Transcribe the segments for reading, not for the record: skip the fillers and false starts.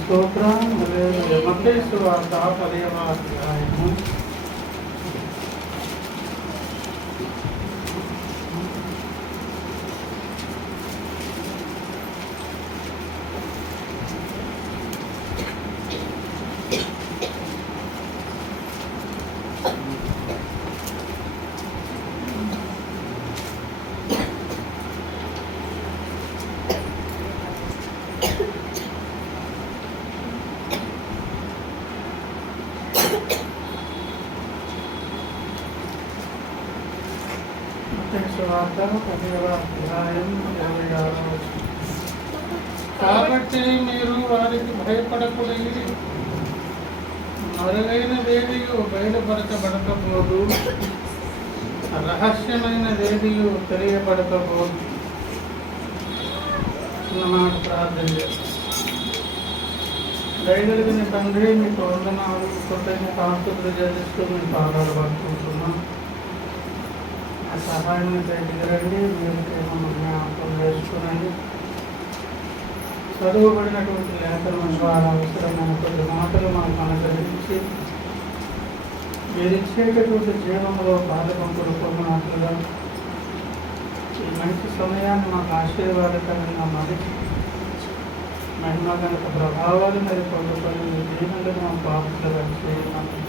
స్తోత్రం. మత్తయి సువార్త 10వ అధ్యాయము 10వ అధ్యాయం 26వ వచనం. కాబట్టి మీరు వారికి భయపడకుడి, మరుగైనదేదియు బయలుపరచబడకపోదు, రహస్యమైనదేదియు తెలియబడకపోదు. చిన్నమాట ప్రార్థన చేస్తాం. దయగలిగిన తండ్రి, మీకు వందనాలు, కృతజ్ఞతాస్తుతులు చెల్లిస్తూ మీ పాదాలు పట్టుకుంటున్నాం. ఆ సహాయం దగ్గరండి, మీరు ఏమన్నా జ్ఞాపకం చేసుకునండి. చదువుబడినటువంటి లేఖనం ద్వారా అవసరమైన కొన్ని మాటలు మనకు అనుసరించి మీరు ఇచ్చేటటువంటి జీవనంలో బాధపంపుడు పొందినట్లుగా ఈ మంచి సమయాన్ని మాకు ఆశీర్వాదకరంగా మరిచి మహిమ కనుక ప్రభావాలు మరి పొందుకొని మీ జీవనంలో మా పాపలు చేయమని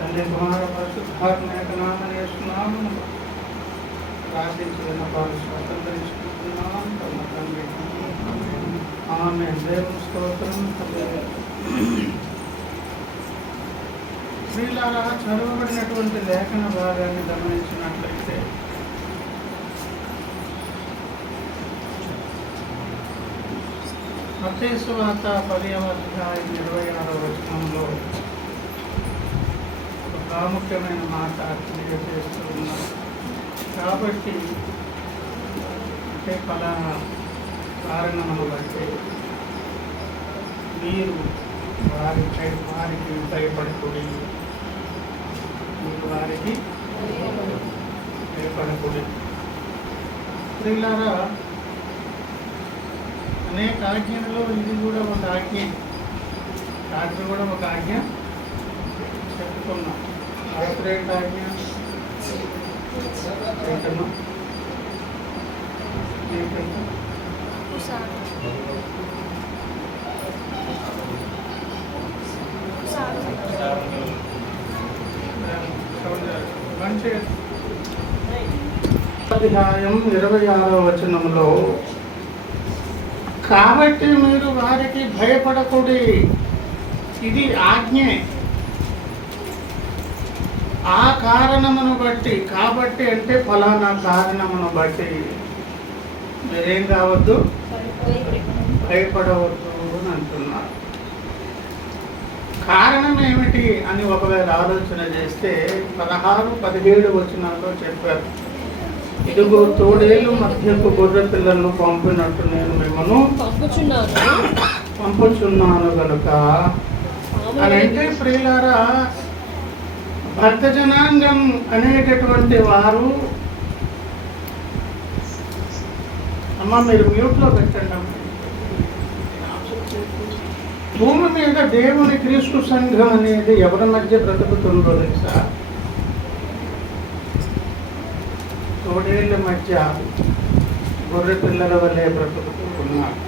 తండ్రి కుమార పరిశుద్ధాత్మ నామని వేస్తున్నాము. ప్రార్థించి విన్నపాలు స్వతంత్రించుకుంటున్నాం. తమ తండ్రి ఆమె దేవుని స్తోత్రం. స్త్రీలారా, చదవబడినటువంటి లేఖన భాగాన్ని గమనించినట్లయితే మత్తయి సువార్త 10వ అధ్యాయం 26వ వచనంలో ఒక ప్రాముఖ్యమైన మాట తెలియజేస్తూ ఉన్నారు. కాబట్టి అంటే ఫలానా కారణమును బట్టి మీరు వారికి భయపడకూడి, మీరు వారికి భయపడకూడి. స్త్రీలారా, అనేక ఆజ్ఞలలో ఇది కూడా ఒక ఆజ్ఞ. రాత్రి కూడా ఒక ఆజ్ఞ చెప్పుకున్నాం. రాత్రి ఏంటి ఆజ్ఞ? అధ్యాయం 26వ వచనంలో కాబట్టి మీరు వారికి భయపడకూడి, ఇది ఆజ్ఞే. ఆ కారణమును బట్టి, కాబట్టి అంటే ఫలానా కారణమును బట్టి మీరేం కావద్దు, భయపడవద్దు అని అంటున్నారు. కారణం ఏమిటి అని ఒకవేళ ఆలోచన చేస్తే 16, 17 వచనాల్లో చెప్పారు. ఇదిగో తోడేళ్ళు మధ్యకు గొర్రె పిల్లలను పంపినట్టు నేను మిమ్మల్ని పంపుచున్నాను కనుక అని అంటే, ప్రియులారా, భక్త జనాంగం అనేటటువంటి వారు, అమ్మ మీరు మ్యూట్లో పెట్టండి. భూమి మీద దేవుని క్రీస్తు సంఘం అనేది ఎవరి మధ్య బ్రతుకుతుందో తెలుసా? తోడేళ్ళ మధ్య గొర్రె పిల్లల వల్లే బ్రతుకుతూ ఉన్నారు.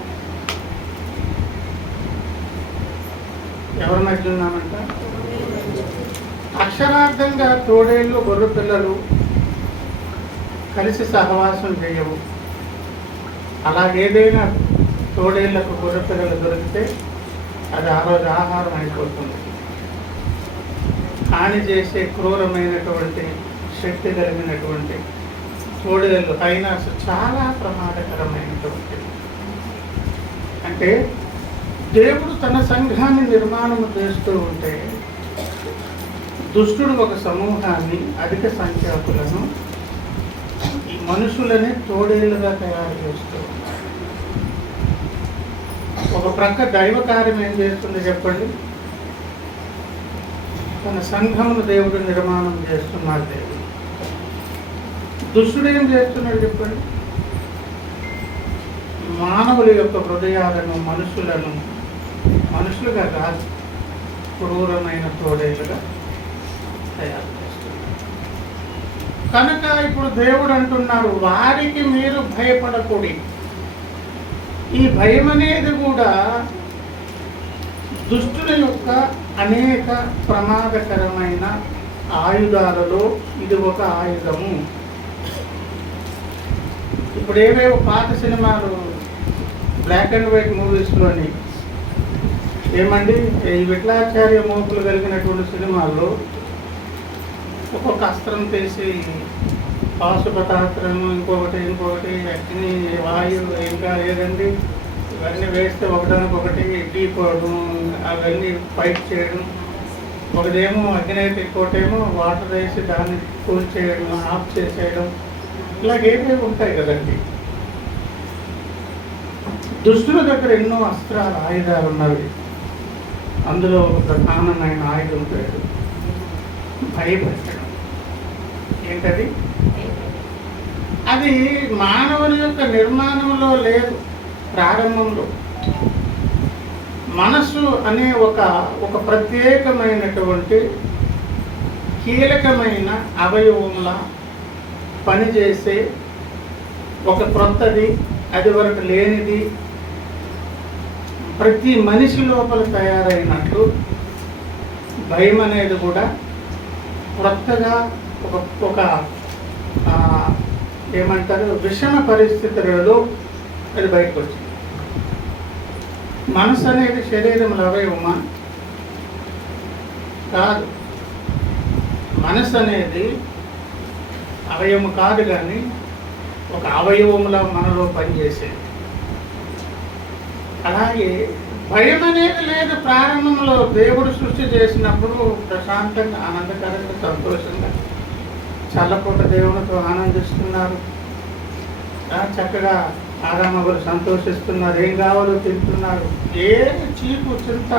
ఎవరి మధ్య ఉన్నామంట? అక్షరార్థంగా తోడేళ్ళు గొర్రె పిల్లలు కలిసి సహవాసం చేయవు. అలాగేదైనా తోడేళ్లకు గొర్రె పిల్లలు దొరికితే అది ఆ రోజు ఆహారం అయిపోతుంది. హాని చేసే క్రూరమైనటువంటి శక్తి కలిగినటువంటి తోడేళ్ళు అయినా చాలా ప్రమాదకరమైనటువంటి. అంటే దేవుడు తన సంఘాన్ని నిర్మాణం చేస్తూ ఉంటే దుష్టుడు ఒక సమూహాన్ని, అధిక సంఖ్యాకులను, ఈ మనుషులని తోడేళ్లుగా తయారు చేస్తూ ఉంటారు. ఒక ప్రక్క దైవ కార్యం ఏం చేస్తుంది చెప్పండి? తన సంఘమును దేవుడు నిర్మాణం చేస్తున్నాడు. దేవుడు దుష్టుడు ఏం చేస్తున్నాడు చెప్పండి? మానవుల యొక్క హృదయాలను, మనుషులుగా కాదు, క్రూరమైన తోడేలుగా తయారు చేస్తున్నారు. కనుక ఇప్పుడు దేవుడు అంటున్నారు, వారికి మీరు భయపడకూడి. ఈ భయం అనేది కూడా దుష్టుల యొక్క అనేక ప్రమాదకరమైన ఆయుధాలలో ఇది ఒక ఆయుధము. ఇప్పుడు ఏవేవో పాత సినిమాలు, బ్లాక్ అండ్ వైట్ మూవీస్లోని ఏమండి, ఈ విఠలాచార్య మోపులు కలిగినటువంటి సినిమాల్లో ఒక్కొక్క అస్త్రం తీసి పాశుపతాస్త్రం, ఇంకొకటి అగ్ని, వాయువు, ఇంకా ఏదండి ఇవన్నీ వేస్తే ఒకదానికొకటి ఢీకోవడం, అవన్నీ ఫైట్ చేయడం. ఒకదేమో అగ్ని, ఇంకోటేమో వాటర్ వేసి దాన్ని కూల్ చేయడం, ఆఫ్ చేసేయడం, ఇలాగేమేమి ఉంటాయి కదండి. దుష్టుల దగ్గర ఎన్నో అస్త్రాలు, ఆయుధాలు ఉన్నవి. అందులో ఒక ప్రధానమైన ఆయుధం పేరు భయపెట్టడం. ఏంటది? అది మానవుని యొక్క నిర్మాణంలో లేదు. ప్రారంభంలో మనస్సు అనే ఒక ప్రత్యేకమైనటువంటి కీలకమైన అవయవంలా పనిచేసే ఒక క్రొత్తది, అది వరకు లేనిది ప్రతి మనిషి లోపల తయారైనట్లు భయం అనేది కూడా క్రొత్తగా ఒక ఏమంటారు, విషమ పరిస్థితులలో అది బయటకు వచ్చింది. మనసు అనేది శరీరంలో అవయవమా? కాదు. మనసు అనేది అవయవం కాదు, కానీ ఒక అవయవంలా మనలో పనిచేసేది. అలాగే భయం అనేది లేదు. ప్రారంభంలో దేవుడు సృష్టి చేసినప్పుడు ప్రశాంతంగా, ఆనందకరంగా, సంతోషంగా చల్లపూట దేవునితో ఆనందిస్తున్నారు. చక్కగా ఆదామగులు సంతోషిస్తున్నారు. ఏం కావాలో తింటున్నారు. ఏ చీపు చింత